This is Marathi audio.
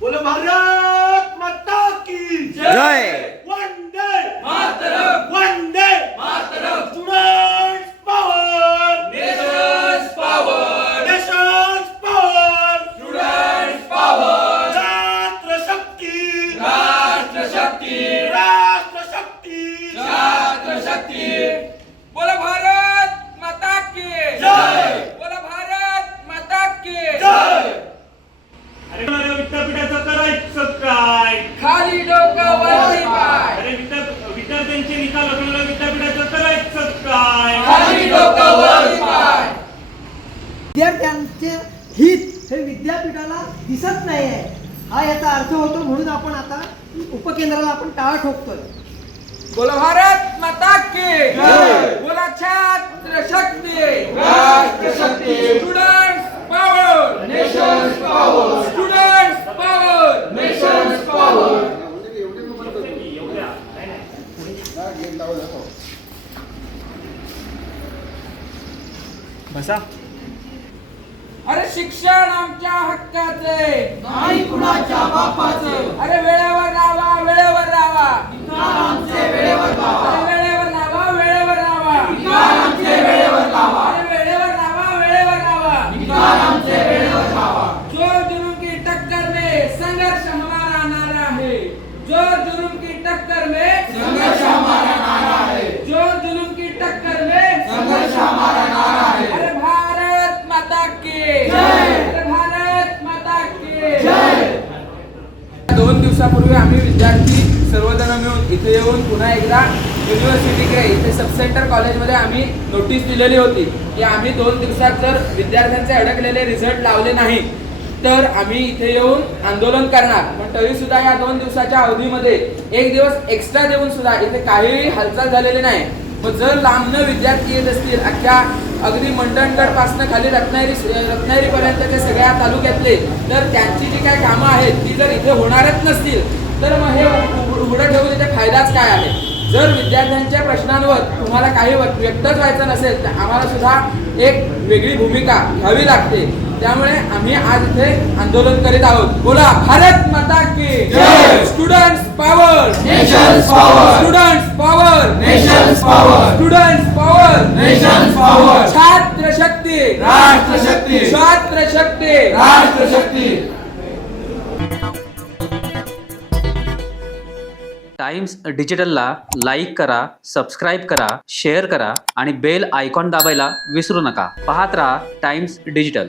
બોલો ભારત માતા કી જય! विद्यापीठाला दिसत नाही आहे हा याचा अर्थ होतो म्हणून आपण आता उपकेंद्राला आपण टाळा ठोकतोय. बोला भारत माता की बोला छात्र शक्ती. राष्ट्र शक्ती. Students power nations power students power nations power बसा. अरे शिक्षण आमच्या हक्काचे. नाही कुणाच्या बापाचे. अरे वेळेवर लावा वेळेवर लावा अरे वेळेवर लावा वेळेवर लावा अरे वेळेवर लावा वेळेवर लावा जोर जुलूम की टक्कर में संघर्ष हमारा नारा है. जोर जुलूम की टक्कर में संघर्ष दोन दिवसापूर्वी आम्ही विद्यार्थी सर्वजण मिळून इथे येऊन पुन्हा एकदा युनिव्हर्सिटीकडे इथे सब सेंटर कॉलेजमध्ये आम्ही नोटीस दिलेली होती की आम्ही दोन दिवसात जर विद्यार्थ्यांचे अडकलेले रिझल्ट लावले नाही तर आम्ही इथे येऊन आंदोलन करणार. पण तरी सुद्धा या दोन दिवसाच्या अवधीमध्ये एक दिवस एक्स्ट्रा देऊन सुद्धा इथे काहीही हालचाल झालेली नाही. मग जर लांबनं विद्यार्थी येत असतील अख्ख्या अगदी मंडणगड पासनं खाली रत्नागिरी रत्नागिरी पर्यंतचे सगळ्या तालुक्यातले. तर त्यांची जी काय कामं आहेत ती जर इथे होणारच नसतील तर मग हे उघडं ठेवून इथे फायदाच काय आहे? जर विद्यार्थ्यांच्या प्रश्नांवर तुम्हाला काही व्यक्तच व्हायचं नसेल तर आम्हाला सुद्धा एक वेगळी भूमिका घ्यावी लागते. त्यामुळे आम्ही आज इथे आंदोलन करीत आहोत. बोला भारत माता की students power Nation's students power Nation's power. Students power Nation's power. छात्र शक्ती राष्ट्र शक्ती. छात्र शक्ती राष्ट्र शक्ती टाइम्स डिजिटलला लाईक करा सबस्क्राईब करा शेअर करा आणि बेल आयकॉन दाबायला विसरू नका पाहत राहा टाइम्स डिजिटल